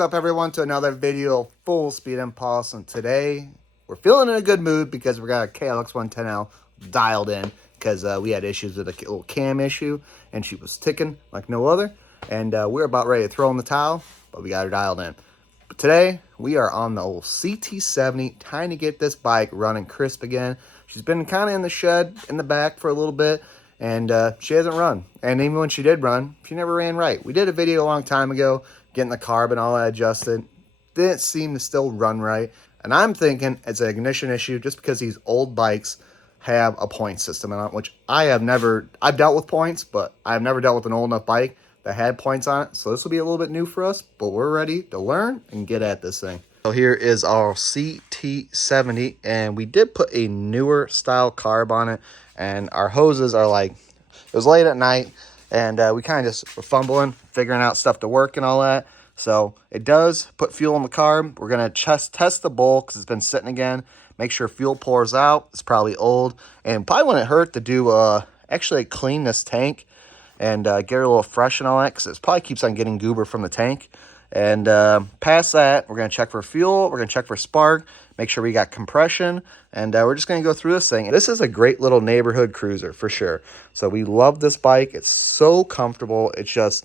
What's up everyone to another video of Full Speed Impulse, and today we're feeling in a good mood because we got a KLX 110L dialed in because we had issues with a little cam issue and she was ticking like no other, and we're about ready to throw in the towel, but we got her dialed in. But today we are on the old CT70 trying to get this bike running crisp again. She's been kind of in the shed in the back for a little bit, and she hasn't run, and even when she did run, she never ran right. We did a video a long time ago getting the carb and all that adjusted. Didn't seem to still run right, and I'm thinking it's an ignition issue just because these old bikes have a point system on it, which I've dealt with points, but I've never dealt with an old enough bike that had points on it. So this will be a little bit new for us, but we're ready to learn and get at this thing. So here is our CT70, and we did put a newer style carb on it, and our hoses are like, it was late at night, and we kind of just were fumbling, figuring out stuff to work and all that. So it does put fuel in the carb. We're going to test the bowl because it's been sitting again. Make sure fuel pours out. It's probably old. And probably wouldn't hurt to do actually clean this tank and get it a little fresh and all that, because it probably keeps on getting goober from the tank. And past that, we're going to check for fuel. We're going to check for spark, make sure we got compression, and we're just going to go through this thing. This is a great little neighborhood cruiser for sure. So we love this bike. It's so comfortable. It's just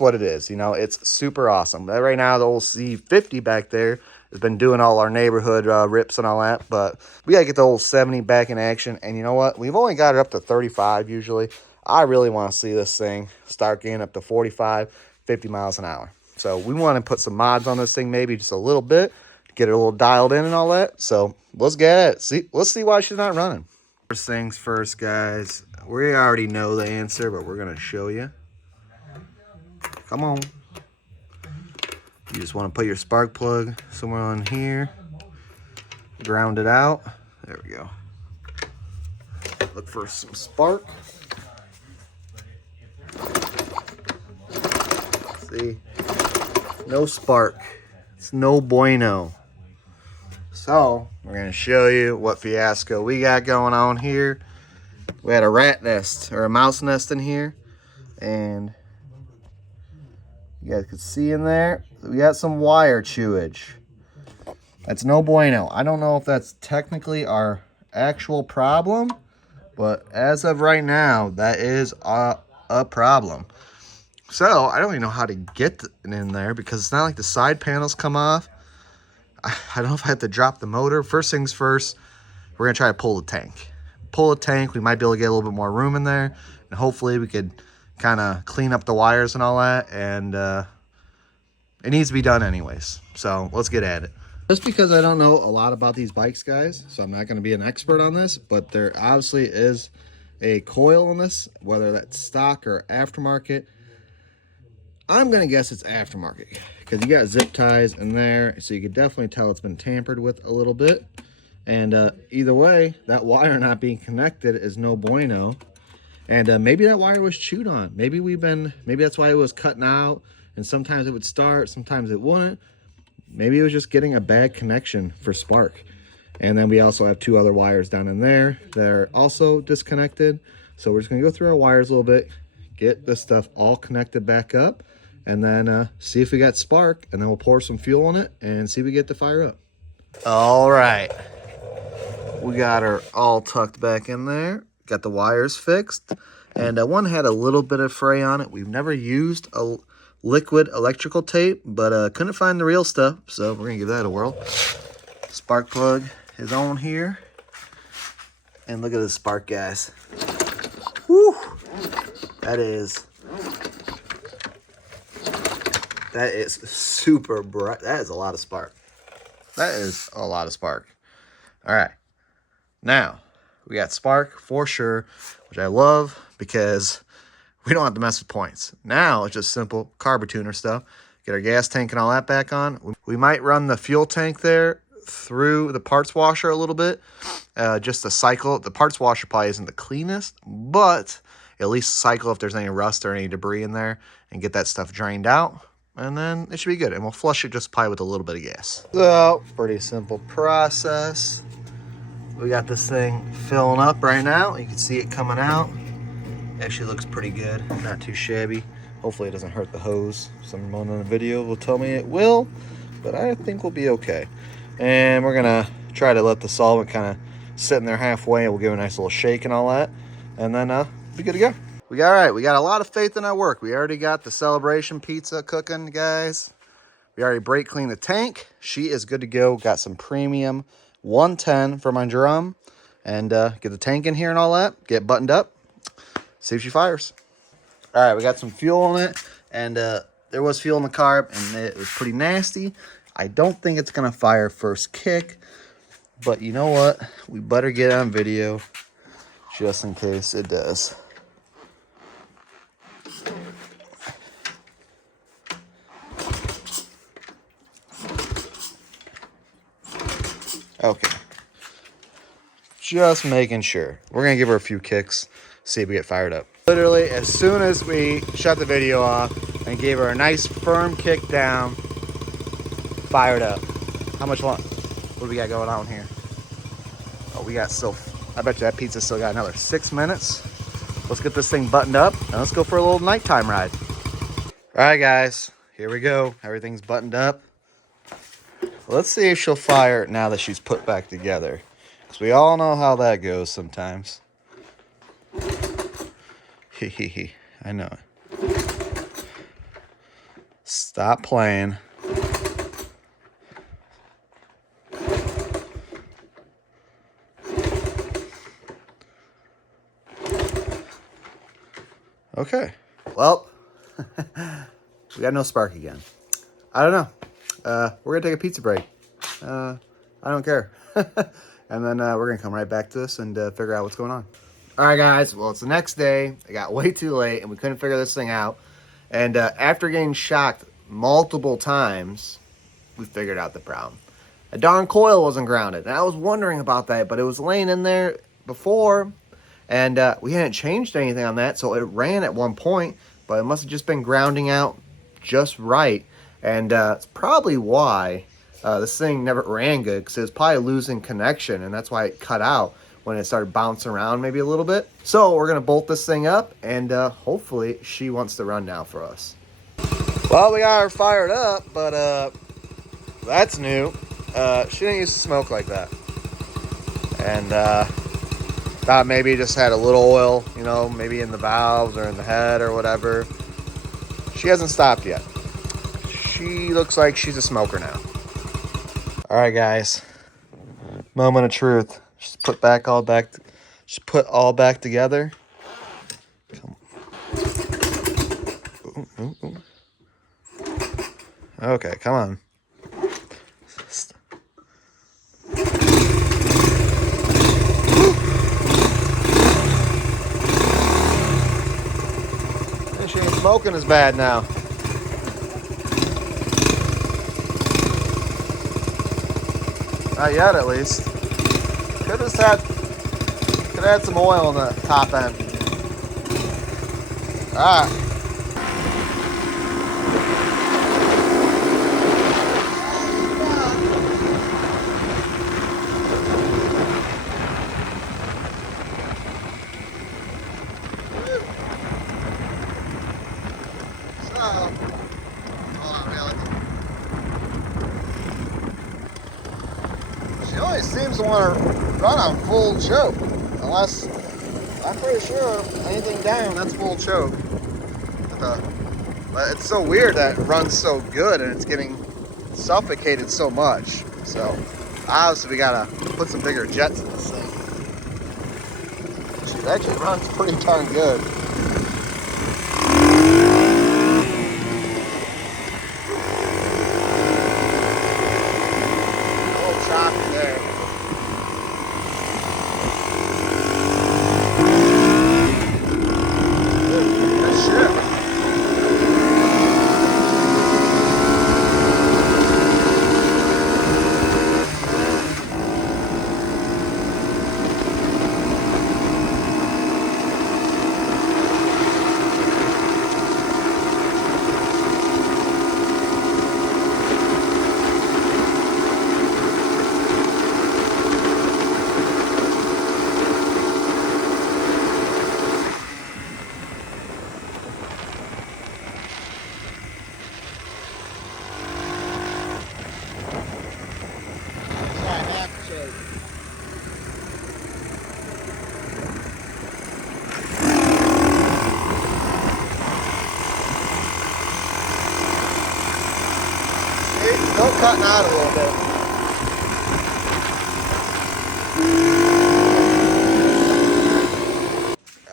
what it is. You know, it's super awesome. Right now, the old C50 back there has been doing all our neighborhood rips and all that, but we got to get the old 70 back in action. And you know what? We've only got it up to 35 usually. I really want to see this thing start getting up to 45, 50 miles an hour. So we want to put some mods on this thing, maybe just a little bit, to get it a little dialed in and all that. So let's get at it. Let's see why she's not running. First things first, guys. We already know the answer, but we're going to show you. Come on. You just want to put your spark plug somewhere on here. Ground it out. There we go. Look for some spark. See? No spark. It's no bueno. So, we're going to show you what fiasco we got going on here. We had a rat nest, or a mouse nest in here. And you guys can see in there, we got some wire chewage. That's no bueno. I don't know if that's technically our actual problem, but as of right now, that is a problem. So I don't even know how to get it in there because it's not like the side panels come off. I don't know if I have to drop the motor. First things first, we're going to try to pull the tank. Pull the tank, we might be able to get a little bit more room in there, and hopefully we could kind of clean up the wires and all that, and it needs to be done anyways. So let's get at it. Just because I don't know a lot about these bikes, guys, so I'm not going to be an expert on this, but there obviously is a coil in this, whether that's stock or aftermarket. I'm going to guess it's aftermarket because you got zip ties in there, so you can definitely tell it's been tampered with a little bit. And either way, that wire not being connected is no bueno. And maybe that wire was chewed on. Maybe that's why it was cutting out, and sometimes it would start, sometimes it wouldn't. Maybe it was just getting a bad connection for spark. And then we also have two other wires down in there that are also disconnected. So we're just gonna go through our wires a little bit, get this stuff all connected back up, and then see if we got spark, and then we'll pour some fuel on it and see if we get the fire up. All right, we got her all tucked back in there. Got the wires fixed, and one had a little bit of fray on it. We've never used a liquid electrical tape, but couldn't find the real stuff, so we're gonna give that a whirl. Spark plug is on here, and look at this spark, guys. Woo! That is super bright. That is a lot of spark. That is a lot of spark. All right, now we got spark for sure, which I love because we don't have to mess with points. Now it's just simple carb tuner stuff. Get our gas tank and all that back on. We might run the fuel tank there through the parts washer a little bit, just to cycle. The parts washer probably isn't the cleanest, but at least cycle if there's any rust or any debris in there and get that stuff drained out. And then it should be good. And we'll flush it just probably with a little bit of gas. So, pretty simple process. We got this thing filling up right now. You can see it coming out. Actually looks pretty good, not too shabby. Hopefully it doesn't hurt the hose. Someone on the video will tell me it will, but I think we'll be okay. And we're gonna try to let the solvent kind of sit in there halfway, and we'll give it a nice little shake and all that, and then be good to go. We got a lot of faith in our work. We already got the celebration pizza cooking, guys. We already brake cleaned the tank. She is good to go. Got some premium 110 for my drum, and get the tank in here and all that. Get buttoned up. See if she fires. All right, we got some fuel in it, and there was fuel in the carb, and it was pretty nasty. I don't think it's gonna fire first kick, but you know what? We better get it on video just in case it does. Okay. Just making sure. We're going to give her a few kicks, see if we get fired up. Literally, as soon as we shut the video off and gave her a nice firm kick down, fired up. How much long? What do we got going on here? Oh, we got still, I bet you that pizza still got another 6 minutes. Let's get this thing buttoned up and let's go for a little nighttime ride. All right, guys, here we go. Everything's buttoned up. Let's see if she'll fire now that she's put back together. Because we all know how that goes sometimes. Hee. I know it. Stop playing. Okay. Well, we got no spark again. I don't know. We're going to take a pizza break. I don't care. And then we're going to come right back to this and figure out what's going on. All right, guys. Well, it's the next day. It got way too late, and we couldn't figure this thing out. And after getting shocked multiple times, we figured out the problem. A darn coil wasn't grounded. And I was wondering about that, but it was laying in there before. And we hadn't changed anything on that, so it ran at one point. But it must have just been grounding out just right. And it's probably why this thing never ran good, because it was probably losing connection, and that's why it cut out when it started bouncing around maybe a little bit. So we're going to bolt this thing up, and hopefully she wants to run now for us. Well, we got her fired up, but that's new. She didn't used to smoke like that. And thought maybe just had a little oil, you know, maybe in the valves or in the head or whatever. She hasn't stopped yet. She looks like she's a smoker now. All right, guys. Moment of truth. Just put all back together. Come on. Ooh. Okay, come on. And she ain't smoking as bad now. Not yet, at least. Could have had some oil on the top end. All right. She always seems to want to run on full choke, unless I'm pretty sure anything down, that's full choke. But it's so weird that it runs so good and it's getting suffocated so much. So obviously we gotta put some bigger jets in this thing. She actually runs pretty darn good. still cutting out a little bit.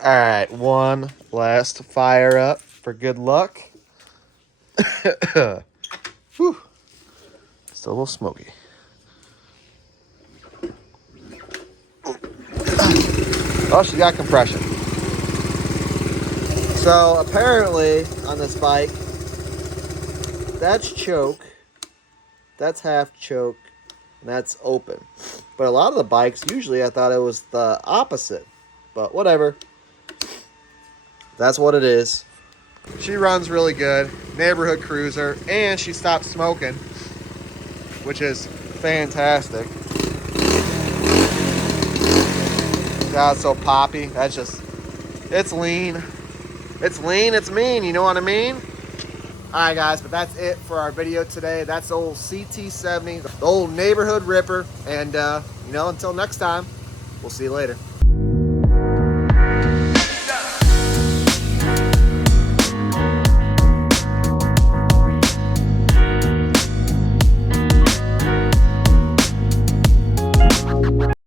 All right, one last fire up for good luck. Whew. Still a little smoky. Oh, she got compression. So apparently on this bike, that's choke, that's half choke, and that's open. But a lot of the bikes, usually I thought it was the opposite. But whatever. That's what it is. She runs really good. Neighborhood cruiser. And she stopped smoking, which is fantastic. God, it's so poppy. That's just, it's lean. It's lean, it's mean, you know what I mean? Alright guys, but that's it for our video today. That's the old CT70, the old neighborhood ripper. And, until next time, we'll see you later.